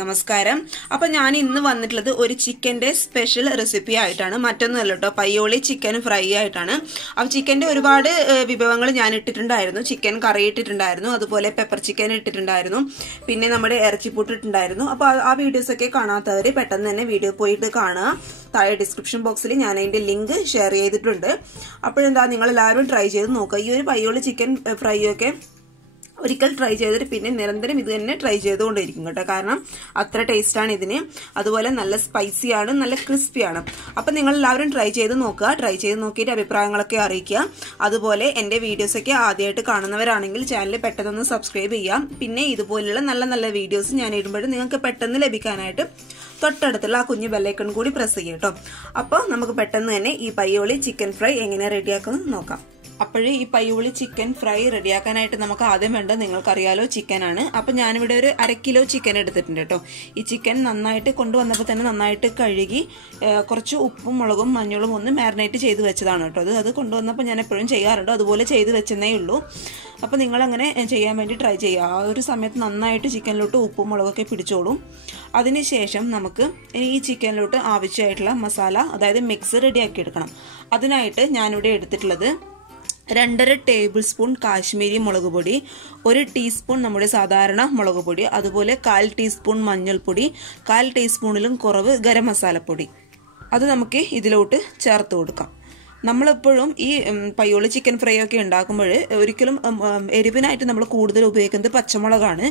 നമസ്കാരം. അപ്പൊ ഞാൻ ഇന്ന് വന്നിട്ടുള്ളത് ഒരു ചിക്കന്റെ സ്പെഷ്യൽ റെസിപ്പി ആയിട്ടാണ്. മറ്റൊന്നുമല്ല കേട്ടോ പയ്യോളി ചിക്കൻ ഫ്രൈ ആയിട്ടാണ്. അപ്പൊ ചിക്കന്റെ ഒരുപാട് വിഭവങ്ങൾ ഞാൻ ഇട്ടിട്ടുണ്ടായിരുന്നു. ചിക്കൻ കറി ഇട്ടിട്ടുണ്ടായിരുന്നു. അതുപോലെ പെപ്പർ ചിക്കൻ ഇട്ടിട്ടുണ്ടായിരുന്നു. പിന്നെ നമ്മുടെ ഇറച്ചിപ്പൂട്ട് ഇട്ടിട്ടുണ്ടായിരുന്നു. അപ്പൊ ആ വീഡിയോസ് ഒക്കെ കാണാത്തവർ പെട്ടെന്ന് തന്നെ വീഡിയോ പോയിട്ട് കാണുക. താഴെ ഡിസ്ക്രിപ്ഷൻ ബോക്സിൽ ഞാൻ അതിന്റെ ലിങ്ക് ഷെയർ ചെയ്തിട്ടുണ്ട്. അപ്പോഴെന്താ നിങ്ങൾ എല്ലാവരും ട്രൈ ചെയ്ത് നോക്കുക. ഈ ഒരു പയ്യോളി ചിക്കൻ ഫ്രൈ ഒക്കെ ഒരിക്കൽ ട്രൈ ചെയ്തിട്ട് പിന്നെ നിരന്തരം ഇത് തന്നെ ട്രൈ ചെയ്തുകൊണ്ടിരിക്കും കേട്ടോ. കാരണം അത്ര ടേസ്റ്റാണ് ഇതിന്. അതുപോലെ നല്ല സ്പൈസിയാണ് നല്ല ക്രിസ്പിയാണ് അപ്പം നിങ്ങൾ എല്ലാവരും ട്രൈ ചെയ്ത് നോക്കുക. ട്രൈ ചെയ്ത് നോക്കിയിട്ട് അഭിപ്രായങ്ങളൊക്കെ അറിയിക്കുക. അതുപോലെ എന്റെ വീഡിയോസൊക്കെ ആദ്യമായിട്ട് കാണുന്നവരാണെങ്കിൽ ചാനൽ പെട്ടെന്നൊന്ന് സബ്സ്ക്രൈബ് ചെയ്യാം പിന്നെ ഇതുപോലുള്ള നല്ല നല്ല വീഡിയോസ് ഞാൻ ഇടുമ്പോഴും നിങ്ങൾക്ക് പെട്ടെന്ന് ലഭിക്കാനായിട്ട് തൊട്ടടുത്തുള്ള ആ കുഞ്ഞു ബെല്ലൈക്കൺ കൂടി പ്രസ് ചെയ്യും കേട്ടോ. അപ്പോൾ നമുക്ക് പെട്ടെന്ന് തന്നെ ഈ പയ്യോളി ചിക്കൻ ഫ്രൈ എങ്ങനെ റെഡിയാക്കുമെന്ന് നോക്കാം. അപ്പോഴേ ഈ പയ്യുള്ളി ചിക്കൻ ഫ്രൈ റെഡിയാക്കാനായിട്ട് നമുക്ക് ആദ്യം വേണ്ട നിങ്ങൾക്കറിയാലോ ചിക്കനാണ് അപ്പം ഞാനിവിടെ ഒരു അര കിലോ ചിക്കൻ എടുത്തിട്ടുണ്ട് കേട്ടോ. ഈ ചിക്കൻ നന്നായിട്ട് കൊണ്ടുവന്നപ്പോൾ തന്നെ നന്നായിട്ട് കഴുകി കുറച്ച് ഉപ്പും മുളകും മഞ്ഞളും ഒന്ന് മാരിനേറ്റ് ചെയ്ത് വെച്ചതാണ് കേട്ടോ. അത് അത് കൊണ്ടുവന്നപ്പോൾ ഞാൻ എപ്പോഴും ചെയ്യാറുണ്ട്. അതുപോലെ ചെയ്ത് വെച്ചെന്നേ ഉള്ളൂ. അപ്പോൾ നിങ്ങളങ്ങനെ ചെയ്യാൻ വേണ്ടി ട്രൈ ചെയ്യുക ആ ഒരു സമയത്ത് നന്നായിട്ട് ചിക്കനിലോട്ട് ഉപ്പും മുളകൊക്കെ പിടിച്ചോളും. അതിനുശേഷം നമുക്ക് ഈ ചിക്കനിലോട്ട് ആവശ്യമായിട്ടുള്ള മസാല അതായത് മിക്സ് റെഡിയാക്കി എടുക്കണം. അതിനായിട്ട് ഞാനിവിടെ എടുത്തിട്ടുള്ളത് രണ്ടര ടേബിൾ സ്പൂൺ കാശ്മീരി മുളക് പൊടി ഒരു ടീസ്പൂൺ നമ്മുടെ സാധാരണ മുളക് പൊടി അതുപോലെ കാൽ ടീസ്പൂൺ മഞ്ഞൾപ്പൊടി കാൽ ടീസ്പൂണിലും കുറവ് ഗരം മസാലപ്പൊടി. അത് നമുക്ക് ഇതിലോട്ട് ചേർത്ത് കൊടുക്കാം. നമ്മളെപ്പോഴും ഈ പയ്യോളി ചിക്കൻ ഫ്രൈ ഒക്കെ ഉണ്ടാക്കുമ്പോൾ ഒരിക്കലും എരിവിനായിട്ട് നമ്മൾ കൂടുതൽ ഉപയോഗിക്കുന്നത് പച്ചമുളകാണ്.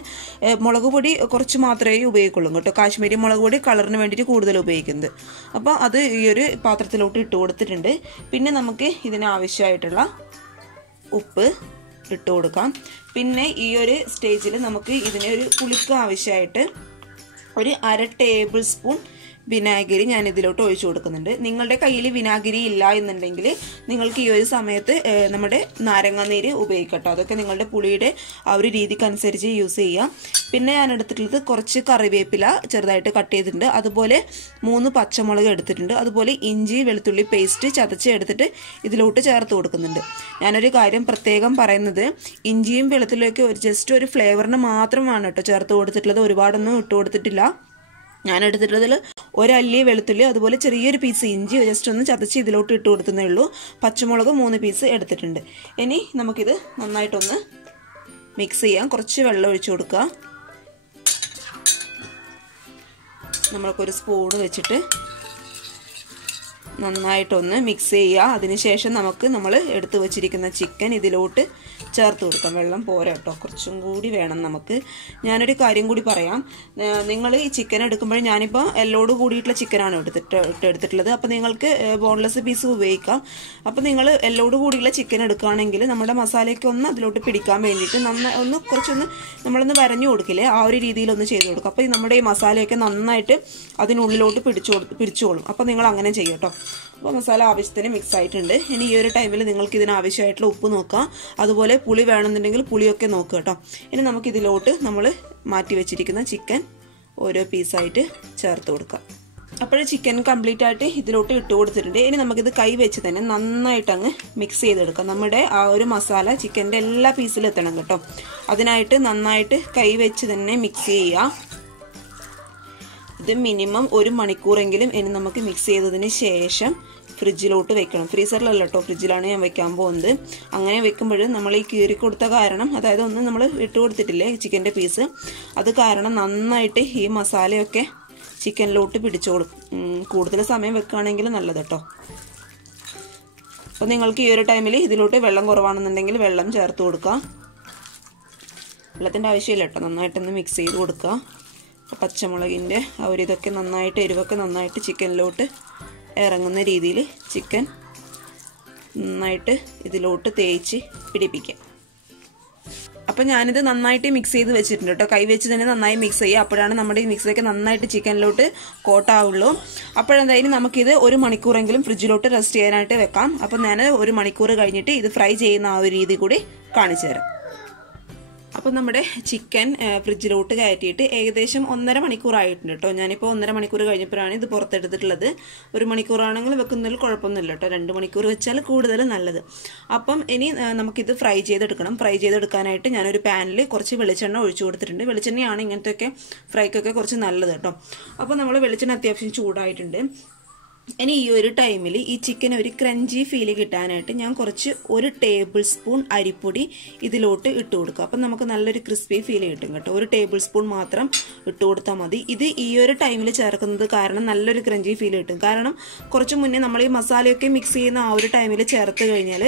മുളക് പൊടി കുറച്ച് മാത്രമേ ഉപയോഗിക്കുള്ളൂ കേട്ടോ. കാശ്മീരി മുളക് പൊടി കളറിന് വേണ്ടിയിട്ട് കൂടുതൽ ഉപയോഗിക്കുന്നത്. അപ്പോൾ അത് ഈ ഒരു പാത്രത്തിലോട്ട് ഇട്ട് കൊടുത്തിട്ടുണ്ട്. പിന്നെ നമുക്ക് ഇതിനാവശ്യമായിട്ടുള്ള ഉപ്പ് ഇട്ട് കൊടുക്കാം. പിന്നെ ഈ ഒരു സ്റ്റേജിൽ നമുക്ക് ഇതിനെ ഒരു പുളിക്ക് ആവശ്യമായിട്ട് ഒരു അര ടേബിൾ സ്പൂൺ വിനാഗിരി ഞാൻ ഇതിലോട്ട് ഒഴിച്ചു കൊടുക്കുന്നുണ്ട്. നിങ്ങളുടെ കയ്യിൽ വിനാഗിരി ഇല്ല എന്നുണ്ടെങ്കിൽ നിങ്ങൾക്ക് ഈ ഒരു സമയത്ത് നമ്മുടെ നാരങ്ങ നീര് ഉപയോഗിക്കട്ടോ. അതൊക്കെ നിങ്ങളുടെ പുളിയുടെ ആ ഒരു രീതിക്കനുസരിച്ച് യൂസ് ചെയ്യാം. പിന്നെ ഞാൻ എടുത്തിട്ടുള്ളത് കുറച്ച് കറിവേപ്പില ചെറുതായിട്ട് കട്ട് ചെയ്തിട്ടുണ്ട്. അതുപോലെ മൂന്ന് പച്ചമുളക് എടുത്തിട്ടുണ്ട്. അതുപോലെ ഇഞ്ചി വെളുത്തുള്ളി പേസ്റ്റ് ചതച്ച് എടുത്തിട്ട് ഇതിലോട്ട് ചേർത്ത് കൊടുക്കുന്നുണ്ട്. ഞാനൊരു കാര്യം പ്രത്യേകം പറയുന്നത് ഇഞ്ചിയും വെളുത്തുള്ളിയൊക്കെ ഒരു ജസ്റ്റ് ഒരു ഫ്ലേവറിന് മാത്രമാണ് കേട്ടോ ചേർത്ത് കൊടുത്തിട്ടുള്ളത്. ഒരുപാടൊന്നും ഇട്ട് കൊടുത്തിട്ടില്ല. ഞാൻ എടുത്തിട്ടുള്ളതിൽ ഒരല്ലി വെളുത്തുള്ളി അതുപോലെ ചെറിയൊരു പീസ് ഇഞ്ചി ജസ്റ്റ് ഒന്ന് ചതച്ച് ഇതിലോട്ട് ഇട്ട് കൊടുത്തതേ ഉള്ളൂ. പച്ചമുളക് മൂന്ന് പീസ് എടുത്തിട്ടുണ്ട്. ഇനി നമുക്കിത് നന്നായിട്ടൊന്ന് മിക്സ് ചെയ്യാം. കുറച്ച് വെള്ളം ഒഴിച്ചു കൊടുക്കുക. നമ്മൾക്കൊരു സ്പൂൺ വെച്ചിട്ട് നന്നായിട്ടൊന്ന് മിക്സ് ചെയ്യുക. അതിനുശേഷം നമുക്ക് നമ്മൾ എടുത്തു വച്ചിരിക്കുന്ന ചിക്കൻ ഇതിലോട്ട് ചേർത്ത് കൊടുക്കാം. വെള്ളം പോരാ കേട്ടോ കുറച്ചും കൂടി വേണം നമുക്ക്. ഞാനൊരു കാര്യം കൂടി പറയാം. നിങ്ങൾ ഈ ചിക്കൻ എടുക്കുമ്പോൾ ഞാനിപ്പോൾ എല്ലോട് കൂടിയിട്ടുള്ള ചിക്കനാണ് എടുത്തിട്ട് എടുത്തിട്ടുള്ളത്. അപ്പോൾ നിങ്ങൾക്ക് ബോൺലെസ് പീസ് ഉപയോഗിക്കാം. അപ്പോൾ നിങ്ങൾ എല്ലോട് കൂടിയുള്ള ചിക്കൻ എടുക്കുകയാണെങ്കിൽ നമ്മുടെ മസാലയ്ക്ക് ഒന്ന് അതിലോട്ട് പിടിക്കാൻ വേണ്ടിയിട്ട് നന്നായി ഒന്ന് കുറച്ചൊന്ന് നമ്മളൊന്ന് വരഞ്ഞു കൊടുക്കില്ലേ? ആ ഒരു രീതിയിലൊന്ന് ചെയ്ത് കൊടുക്കും. അപ്പോൾ നമ്മുടെ ഈ മസാലയൊക്കെ നന്നായിട്ട് അതിനുള്ളിലോട്ട് പിടിച്ചു പിടിച്ചോളും അപ്പോൾ നിങ്ങൾ അങ്ങനെ ചെയ്യും കേട്ടോ അപ്പോൾ മസാല ആവശ്യത്തിന് മിക്സ് ആയിട്ടുണ്ട്. ഇനി ഈ ഒരു ടൈമിൽ നിങ്ങൾക്ക് ഇതിന് ആവശ്യമായിട്ടുള്ള ഉപ്പ് നോക്കാം. അതുപോലെ പുളി വേണമെന്നുണ്ടെങ്കിൽ പുളിയൊക്കെ നോക്കുക കേട്ടോ. ഇനി നമുക്ക് ഇതിലോട്ട് നമ്മൾ മാറ്റി വെച്ചിരിക്കുന്ന ചിക്കൻ ഓരോ പീസായിട്ട് ചേർത്ത് കൊടുക്കാം. അപ്പോൾ ചിക്കൻ കംപ്ലീറ്റ് ആയിട്ട് ഇതിലോട്ട് ഇട്ട് കൊടുത്തിട്ടുണ്ട്. ഇനി നമുക്കിത് കൈ വെച്ച് തന്നെ നന്നായിട്ട് അങ്ങ് മിക്സ് ചെയ്തെടുക്കാം. നമ്മുടെ ആ ഒരു മസാല ചിക്കന്റെ എല്ലാ പീസിലും എത്തണം കേട്ടോ. അതിനായിട്ട് നന്നായിട്ട് കൈ വെച്ച് തന്നെ മിക്സ് ചെയ്യുക. ഇത് മിനിമം ഒരു മണിക്കൂറെങ്കിലും ഇനി നമുക്ക് മിക്സ് ചെയ്തതിന് ശേഷം ഫ്രിഡ്ജിലോട്ട് വെക്കണം. ഫ്രീസറിലല്ല കേട്ടോ ഫ്രിഡ്ജിലാണ് ഞാൻ വെക്കാൻ പോകുന്നത്. അങ്ങനെ വെക്കുമ്പോൾ നമ്മൾ ഈ കീറി കൊടുത്ത കാരണം അതായത് ഒന്നും നമ്മൾ ഇട്ട് കൊടുത്തിട്ടില്ലേ ചിക്കന്റെ പീസ് അത് കാരണം നന്നായിട്ട് ഈ മസാലയൊക്കെ ചിക്കനിലോട്ട് പിടിച്ചോളും. കൂടുതൽ സമയം വെക്കുകയാണെങ്കിൽ നല്ലത് കേട്ടോ അപ്പോൾ നിങ്ങൾക്ക് ഈ ഒരു ടൈമിൽ ഇതിലോട്ട് വെള്ളം കുറവാണെന്നുണ്ടെങ്കിൽ വെള്ളം ചേർത്ത് കൊടുക്കുക. വെള്ളത്തിന്റെ ആവശ്യമില്ല കേട്ടോ നന്നായിട്ടൊന്ന് മിക്സ് ചെയ്ത് കൊടുക്കുക. പച്ചമുളകിന്റെ ആ ഒരു ഇതൊക്കെ നന്നായിട്ട് എരിവൊക്കെ നന്നായിട്ട് ചിക്കനിലോട്ട് ഇറങ്ങുന്ന രീതിയിൽ ചിക്കൻ നന്നായിട്ട് ഇതിലോട്ട് തേച്ച് പിടിപ്പിക്കാം. അപ്പം ഞാനിത് നന്നായിട്ട് മിക്സ് ചെയ്ത് വെച്ചിട്ടുണ്ട് കേട്ടോ കൈ വെച്ച് തന്നെ നന്നായി മിക്സ് ചെയ്യുക അപ്പോഴാണ് നമ്മുടെ ഈ മിക്സൊക്കെ നന്നായിട്ട് ചിക്കനിലോട്ട് കോട്ടാവുള്ളൂ. അപ്പോഴെന്തായാലും നമുക്കിത് ഒരു മണിക്കൂറെങ്കിലും ഫ്രിഡ്ജിലോട്ട് റെസ്റ്റ് ചെയ്യാനായിട്ട് വെക്കാം. അപ്പം ഞാൻ ഒരു മണിക്കൂർ കഴിഞ്ഞിട്ട് ഇത് ഫ്രൈ ചെയ്യുന്ന ആ ഒരു രീതി കൂടി കാണിച്ചു തരാം. അപ്പോൾ നമ്മുടെ ചിക്കൻ ഫ്രിഡ്ജിലോട്ട് കയറ്റിയിട്ട് ഏകദേശം ഒന്നര മണിക്കൂറായിട്ടുണ്ട് കേട്ടോ ഞാനിപ്പോൾ ഒന്നര മണിക്കൂർ കഴിഞ്ഞപ്പോഴാണ് ഇത് പുറത്തെടുത്തിട്ടുള്ളത്. ഒരു മണിക്കൂറാണെങ്കിൽ വെക്കുന്നതിൽ കുഴപ്പമൊന്നുമില്ല കേട്ടോ രണ്ട് മണിക്കൂർ വെച്ചാൽ കൂടുതൽ നല്ലത്. അപ്പം ഇനി നമുക്കിത് ഫ്രൈ ചെയ്തെടുക്കണം. ഫ്രൈ ചെയ്തെടുക്കാനായിട്ട് ഞാനൊരു പാനിൽ കുറച്ച് വെളിച്ചെണ്ണ ഒഴിച്ചു കൊടുത്തിട്ടുണ്ട്. വെളിച്ചെണ്ണയാണ് ഇങ്ങനത്തെയൊക്കെ ഫ്രൈക്കൊക്കെ കുറച്ച് നല്ലത് കേട്ടോ അപ്പോൾ നമ്മൾ വെളിച്ചെണ്ണ അത്യാവശ്യം ചൂടായിട്ടുണ്ട്. ഇനി ഈ ഒരു ടൈമിൽ ഈ ചിക്കൻ ഒരു ക്രഞ്ചി ഫീൽ കിട്ടാനായിട്ട് ഞാൻ കുറച്ച് ഒരു ടേബിൾ സ്പൂൺ അരിപ്പൊടി ഇതിലോട്ട് ഇട്ട് കൊടുക്കുക അപ്പം നമുക്ക് നല്ലൊരു ക്രിസ്പി ഫീൽ കിട്ടും കേട്ടോ. ഒരു ടേബിൾ സ്പൂൺ മാത്രം ഇട്ട് കൊടുത്താൽ മതി. ഇത് ഈ ഒരു ടൈമിൽ ചേർക്കുന്നത് കാരണം നല്ലൊരു ക്രഞ്ചി ഫീൽ കിട്ടും. കാരണം കുറച്ച് മുന്നേ നമ്മൾ ഈ മസാലയൊക്കെ മിക്സ് ചെയ്യുന്ന ആ ഒരു ടൈമിൽ ചേർത്ത് കഴിഞ്ഞാൽ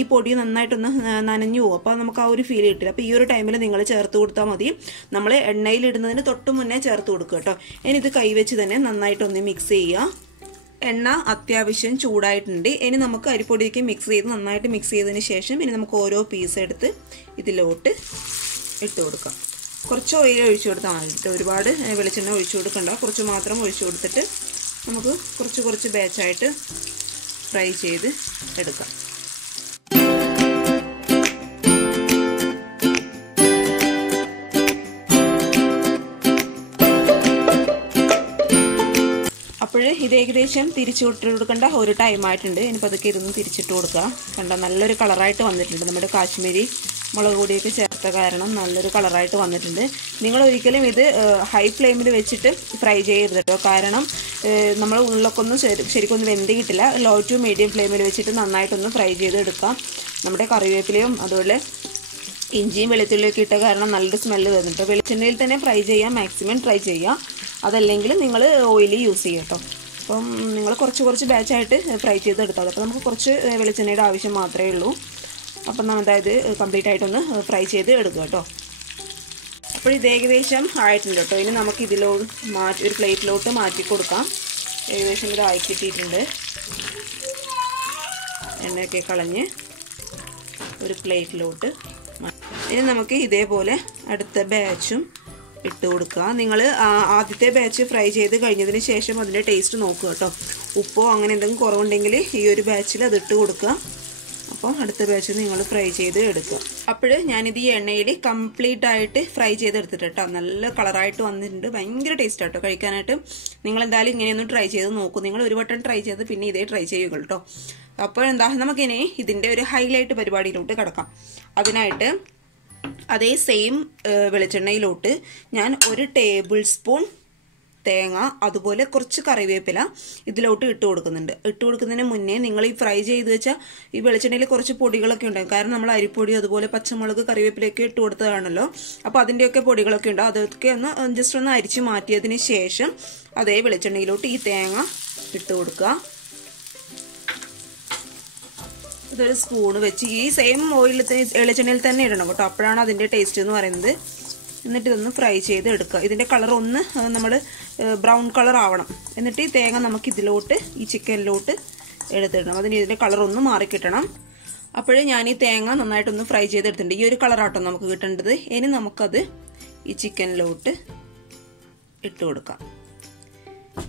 ഈ പൊടി നന്നായിട്ടൊന്ന് നനഞ്ഞു പോകും. അപ്പോൾ നമുക്ക് ആ ഒരു ഫീൽ കിട്ടില്ല. അപ്പോൾ ഈ ഒരു ടൈമിൽ നിങ്ങൾ ചേർത്ത് കൊടുത്താൽ മതി. നമ്മൾ എണ്ണയിലിടുന്നതിന് തൊട്ട് മുന്നേ ചേർത്ത് കൊടുക്കുക കേട്ടോ. ഇനി ഇത് കൈവച്ച് തന്നെ നന്നായിട്ടൊന്ന് മിക്സ് ചെയ്യുക. എണ്ണ അത്യാവശ്യം ചൂടായിട്ടുണ്ട്. ഇനി നമുക്ക് അരിപ്പൊടിയൊക്കെ മിക്സ് ചെയ്ത് നന്നായിട്ട് മിക്സ് ചെയ്തതിന് ശേഷം ഇനി നമുക്ക് ഓരോ പീസ് എടുത്ത് ഇതിലോട്ട് ഇട്ട് കൊടുക്കാം. കുറച്ച് ഓയിൽ ഒഴിച്ചു കൊടുത്താൽ മതി കേട്ടോ. ഒരുപാട് വെളിച്ചെണ്ണ ഒഴിച്ചു കൊടുക്കണ്ട. കുറച്ച് മാത്രം ഒഴിച്ചു കൊടുത്തിട്ട് നമുക്ക് കുറച്ച് കുറച്ച് ബാച്ചായിട്ട് ഫ്രൈ ചെയ്ത് എടുക്കാം. അപ്പോൾ ഇത് ഏകദേശം തിരിച്ചിട്ട് കൊടുക്കേണ്ട ഒരു ടൈം ആയിട്ടുണ്ട്. ഇനിയിപ്പോൾ അതൊക്കെ ഇതൊന്ന് തിരിച്ചിട്ട് കൊടുക്കുക കണ്ട നല്ലൊരു കളറായിട്ട് വന്നിട്ടുണ്ട്. നമ്മുടെ കാശ്മീരി മുളക് പൊടിയൊക്കെ ചേർത്ത കാരണം നല്ലൊരു കളറായിട്ട് വന്നിട്ടുണ്ട്. നിങ്ങൾ ഒരിക്കലും ഇത് ഹൈ ഫ്ലെയിമിൽ വെച്ചിട്ട് ഫ്രൈ ചെയ്യരുത് കേട്ടോ. കാരണം നമ്മൾ ഉള്ളൊക്കെ ഒന്ന് ശരി- ശരിക്കൊന്നും വെന്ത് കിട്ടില്ല ലോ ടു മീഡിയം ഫ്ലെയിമിൽ വെച്ചിട്ട് നന്നായിട്ടൊന്ന് ഫ്രൈ ചെയ്തെടുക്കാം. നമ്മുടെ കറിവേപ്പിലയും അതുപോലെ ഇഞ്ചിയും വെളുത്തുള്ളിയൊക്കെ ഇട്ട കാരണം നല്ലൊരു സ്മെല്ല് വരുന്നുണ്ട് വെളിച്ചെണ്ണയിൽ തന്നെ ഫ്രൈ ചെയ്യാം മാക്സിമം ട്രൈ ചെയ്യാം. അതല്ലെങ്കിൽ നിങ്ങൾ ഓയിൽ യൂസ് ചെയ്യുക കേട്ടോ അപ്പം നിങ്ങൾ കുറച്ച് കുറച്ച് ബാച്ചായിട്ട് ഫ്രൈ ചെയ്ത് ചെയ്തെടുത്താൽ അപ്പോൾ നമുക്ക് കുറച്ച് വെളിച്ചെണ്ണയുടെ ആവശ്യം മാത്രമേ ഉള്ളൂ. അപ്പം നമ്മൾ അതായത് കംപ്ലീറ്റ് ആയിട്ടൊന്ന് ഫ്രൈ ചെയ്ത് എടുക്കുക കേട്ടോ അപ്പോൾ ഇത് ഏകദേശം ആയിട്ടുണ്ട് കേട്ടോ ഇനി നമുക്ക് ഇതിലോട്ട് മാറ്റി ഒരു പ്ലേറ്റിലോട്ട് മാറ്റി കൊടുക്കാം. ഏകദേശം ഇത് ആയി കിട്ടിയിട്ടുണ്ട്. എണ്ണയൊക്കെ കളഞ്ഞ് ഒരു പ്ലേറ്റിലോട്ട് ഇനി നമുക്ക് ഇതേപോലെ അടുത്ത ബാച്ചും ഇട്ട് കൊടുക്കുക. നിങ്ങൾ ആദ്യത്തെ ബാച്ച് ഫ്രൈ ചെയ്ത് കഴിഞ്ഞതിന് ശേഷം അതിന്റെ ടേസ്റ്റ് നോക്കുക കേട്ടോ. ഉപ്പോ അങ്ങനെ എന്തെങ്കിലും കുറവുണ്ടെങ്കിൽ ഈ ഒരു ബാച്ചിൽ അത് ഇട്ട് കൊടുക്കുക. അപ്പോൾ അടുത്ത ബാച്ച് നിങ്ങൾ ഫ്രൈ ചെയ്ത് എടുക്കുക. അപ്പോൾ ഞാനിത് ഈ എണ്ണയിൽ കംപ്ലീറ്റ് ആയിട്ട് ഫ്രൈ ചെയ്തെടുത്തിട്ട് കേട്ടോ. നല്ല കളറായിട്ട് വന്നിട്ടുണ്ട്. ഭയങ്കര ടേസ്റ്റ് ആട്ടോ. കഴിക്കാനായിട്ട് നിങ്ങൾ എന്തായാലും ഇങ്ങനെയൊന്നും ട്രൈ ചെയ്ത് നോക്കൂ. നിങ്ങൾ ഒരു വട്ടം ട്രൈ ചെയ്ത് പിന്നെ ഇതേ ട്രൈ ചെയ്യുക കേട്ടോ. അപ്പോൾ എന്താ നമുക്കിനി ഇതിന്റെ ഒരു ഹൈലൈറ്റ് പരിപാടിയിലോട്ട് കിടക്കാം. അതിനായിട്ട് അതേ സെയിം വെളിച്ചെണ്ണയിലോട്ട് ഞാൻ ഒരു ടേബിൾ സ്പൂൺ തേങ്ങ അതുപോലെ കുറച്ച് കറിവേപ്പില ഇതിലോട്ട് ഇട്ട് കൊടുക്കുന്നുണ്ട്. ഇട്ട് കൊടുക്കുന്നതിന് മുന്നേ നിങ്ങൾ ഈ ഫ്രൈ ചെയ്ത് വെച്ചാൽ ഈ വെളിച്ചെണ്ണയിൽ കുറച്ച് പൊടികളൊക്കെ ഉണ്ടാകും. കാരണം നമ്മൾ അരിപ്പൊടി അതുപോലെ പച്ചമുളക് കറിവേപ്പിലയൊക്കെ ഇട്ട് കൊടുത്തതാണല്ലോ. അപ്പോൾ അതിന്റെയൊക്കെ പൊടികളൊക്കെ ഉണ്ടാകും അതൊക്കെ ഒന്ന് ജസ്റ്റ് ഒന്ന് അരിച്ച് മാറ്റിയതിന് ശേഷം അതേ വെളിച്ചെണ്ണയിലോട്ട് ഈ തേങ്ങ ഇട്ട് കൊടുക്കുക. ഇതൊരു സ്പൂൺ വെച്ച് ഈ സെയിം ഓയിൽ വെളിച്ചെണ്ണയിൽ തന്നെ ഇടണം കേട്ടോ. അപ്പോഴാണ് അതിന്റെ ടേസ്റ്റ് എന്ന് പറയുന്നത്. എന്നിട്ട് ഇതൊന്ന് ഫ്രൈ ചെയ്ത് എടുക്കുക. ഇതിന്റെ കളർ ഒന്ന് നമ്മൾ ബ്രൗൺ കളർ ആവണം. എന്നിട്ട് ഈ തേങ്ങ നമുക്ക് ഇതിലോട്ട് ഈ ചിക്കനിലോട്ട് എടുത്തിടണം. അതിന് ഇതിന്റെ കളർ ഒന്ന് മാറിക്കിട്ടണം അപ്പോഴേ ഞാൻ ഈ തേങ്ങ നന്നായിട്ടൊന്ന് ഫ്രൈ ചെയ്തെടുത്തിട്ടുണ്ട്. ഈ ഒരു കളറാട്ടോ നമുക്ക് കിട്ടേണ്ടത്. ഇനി നമുക്കത് ഈ ചിക്കനിലോട്ട് ഇട്ട് കൊടുക്കാം.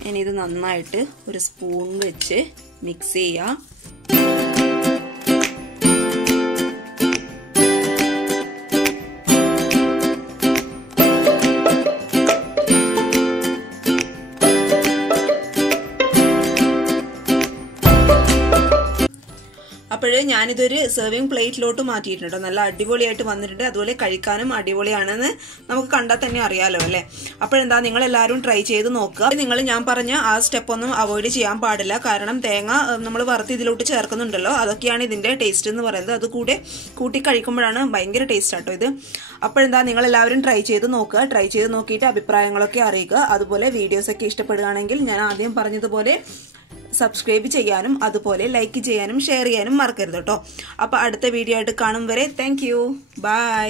ഇനി ഇത് നന്നായിട്ട് ഒരു സ്പൂൺ വെച്ച് മിക്സ് ചെയ്യുക ഞാനിതൊരു സെർവിങ് പ്ലേറ്റിലോട്ട് മാറ്റിയിട്ടുണ്ട്. നല്ല അടിപൊളിയായിട്ട് വന്നിട്ടുണ്ട്. അതുപോലെ കഴിക്കാനും അടിപൊളിയാണെന്ന് നമുക്ക് കണ്ടാൽ തന്നെ അറിയാലോ അല്ലേ? അപ്പോഴെന്താ നിങ്ങൾ എല്ലാവരും ട്രൈ ചെയ്ത് നോക്കുക. നിങ്ങൾ ഞാൻ പറഞ്ഞ ആ സ്റ്റെപ്പ് ഒന്നും അവോയ്ഡ് ചെയ്യാൻ പാടില്ല. കാരണം തേങ്ങ നമ്മൾ വറുത്ത് ഇതിലോട്ട് ചേർക്കുന്നുണ്ടല്ലോ. അതൊക്കെയാണ് ഇതിന്റെ ടേസ്റ്റ് എന്ന് പറയുന്നത്. അത് കൂടെ കൂട്ടി കഴിക്കുമ്പോഴാണ് ഭയങ്കര ടേസ്റ്റ് ആട്ടോ ഇത്. അപ്പോഴെന്താ നിങ്ങൾ എല്ലാവരും ട്രൈ ചെയ്ത് നോക്കുക. ട്രൈ ചെയ്ത് നോക്കിയിട്ട് അഭിപ്രായങ്ങളൊക്കെ അറിയിക്കുക അതുപോലെ വീഡിയോസ് ഒക്കെ ഇഷ്ടപ്പെടുകയാണെങ്കിൽ ഞാൻ ആദ്യം പറഞ്ഞതുപോലെ സബ്സ്ക്രൈബ് ചെയ്യാനും അതുപോലെ ലൈക്ക് ചെയ്യാനും ഷെയർ ചെയ്യാനും മറക്കരുത് കേട്ടോ അപ്പോൾ അടുത്ത വീഡിയോ ആയിട്ട് കാണും വരെ. Thank you by